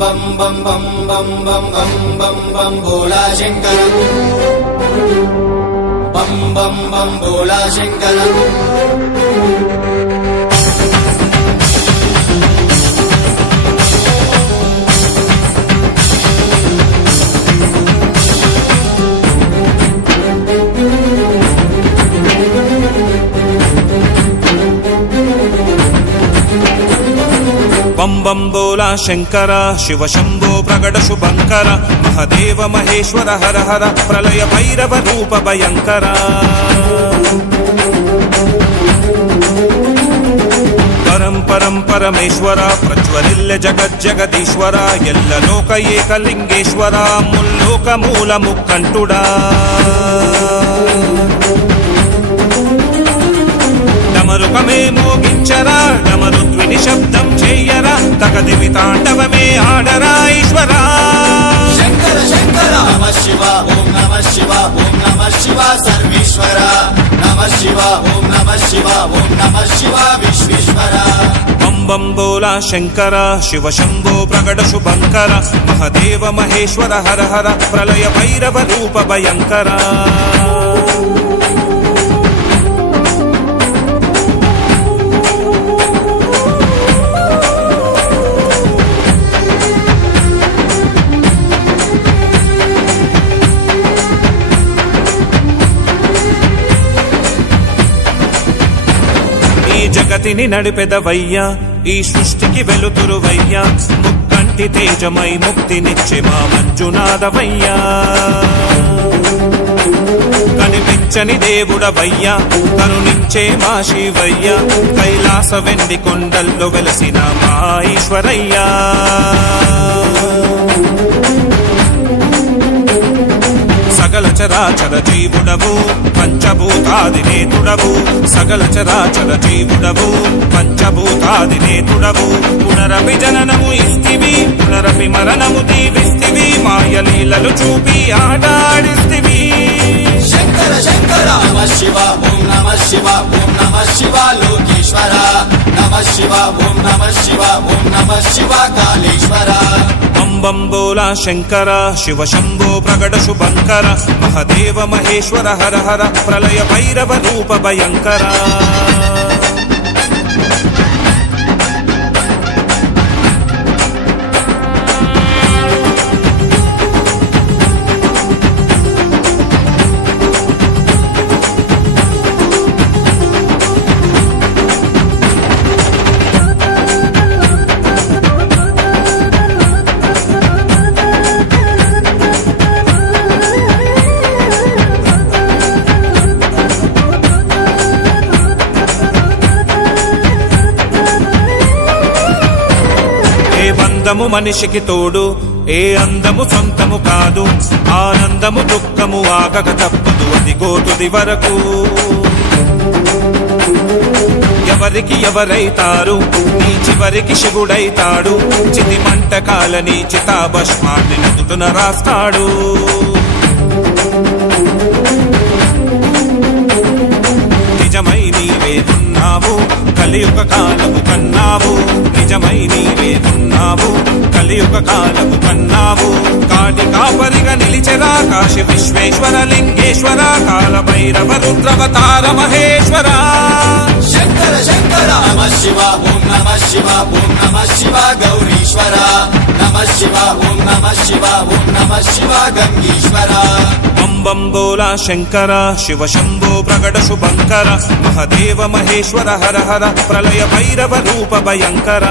bam bam bam bam bam bam bam bam Bhola Shankara bam bam bam Bhola Shankara बम बम बोला शंकर शिव शंभो प्रगट शुभंकर महदेव महेश्वर हर हर प्रलय भैरव रूप भयंकर परम परम परमेश्वर प्रज्वलिल्य जगज्जगदीश्वर एल्ल लोक एकलिंगेश्वर मुल्लोक मूल मुक्कंटुडा డమరుకమే మోగించరా డమరుద్విని శబ్దం చెయ్యరా తగదివి తాండవమే ఆడరా ఈశ్వరా శంకర శంకర నమః శివ ఓం నమః శివ ఓం నమః శివ సర్వేశ్వర నమః శివ ఓం నమః శివ ఓం నమః శివ విశ్వేశ్వర బం బం బోలా శంకర శివ శంభో ప్రగట శుభంకర మహదేవ మహేశ్వర హర హర ప్రళయ భైరవ రూప భయంకర జగతిని నడిపెదవయ్యా ఈ సృష్టికి వెలుతురువయ్యా ముక్కంటి తేజమై ముక్తినిచ్చే మా మంజునాథవయ్యా కనిపించని దేవుడవయ్యా కరుణించే మా శివయ్యా కైలాస వెండి కొండల్లో వెలసిన మా ఈశ్వరయ్యా సకల చరాచర జీవుడవు పంచభూతాదినేతుడవు సకల చరాచర జీవుడవు పంచభూతాదినేతుడవు పునరపి జననము ఇస్తివి పునరపి మరణము దీవిస్తివి మాయలీలలు చూపి ఆడాడిస్తివి శంకర శంకర నమః శివ ఓం నమః శివ ఓం నమః శివ లోకేశ్వర నమః శివ ఓం నమః శివ ఓం నమః శివ కాళేశ్వర బం బం బోలా శంకర శివ శంభో ప్రగట శుభంకర మహదేవ మహేశ్వర హర హర ప్రళయ భైరవ రూప భయంకర అందము మనిషికి తోడు ఏ అందము సొంతము కాదు ఆనందము దుఃఖము ఆగక తప్పదు అది గోతుది వరకు ఎవరికి ఎవరైతారు నీ చివరికి శివుడైతాడు చితి మంటకాలని చితాభస్మాన్ని నుదుటన రాస్తాడు నిజమై నీవే ఉన్నావు కలియుగ కాలము కన్నావు నిజమై నీవే ఉన్నావు కలియుగ కాలము కన్నావు కాటి కాపరిగా నిలిచెరా కాశీ విశ్వేశ్వర లింగేశ్వర కాల భైరవ రుద్రవతార మహేశ్వర శంకర శంకర నమః శివ ఓం నమః శివ ఓం నమః శివ గౌరీశ్వర నమః శివ ఓం నమః శివ ఓం నమః శివ గంగీశ్వర బం బం బోలా శంకర శివ శంభో ప్రగట శుభంకర మహదేవ మహేశ్వర హర హర ప్రళయ భైరవ రూప భయంకర